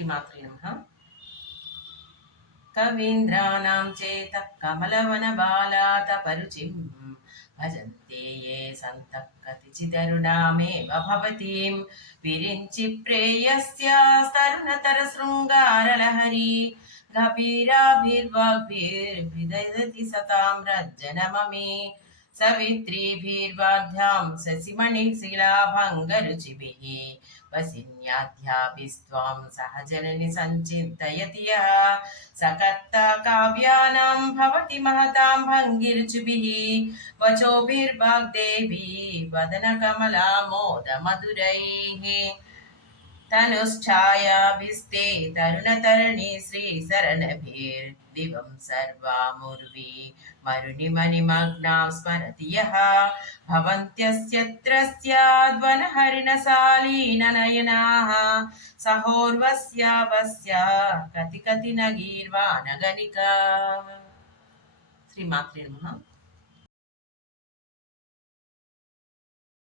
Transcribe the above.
శ్రీమాత్రే నమః. కవీంద్రాణం చేత కమలవనబాలాతపరుచిం భజంతే ఏ సంతః కతిచిదరుణామేవ భవతీం విరించి ప్రేయస్యాస్తరుణతరశృంగారలహరీ గభీరాభిర్వాగ్భిర్భిదయతి సతాం రజ్జనమమే సవిత్రీభిర్వాధ్యాం శశిమణిశిలాభంగరుచిభిः వసిన్యాధ్యాభిస్త్వాం సహజనని సంచింతయతి యः सकर्ता काव्यानां भवति महतां भङ्गिर्जुभिः वचोभिर्वाग्देवी वदनकमलामोदमधुरैः तनुश्छायाभिस्ते तरुणतरणि श्रीशरणभिर्दिवं सर्वामुर्वी मरुनिमनिमग्नां स्मरति यः भवन्त्यस्यत्र स्याद्वनहरिणशालीननयनाः सहोर्वस्यावस्या कति कति न गीर्वाणगणिका. శ్రీమాత్రే నమః.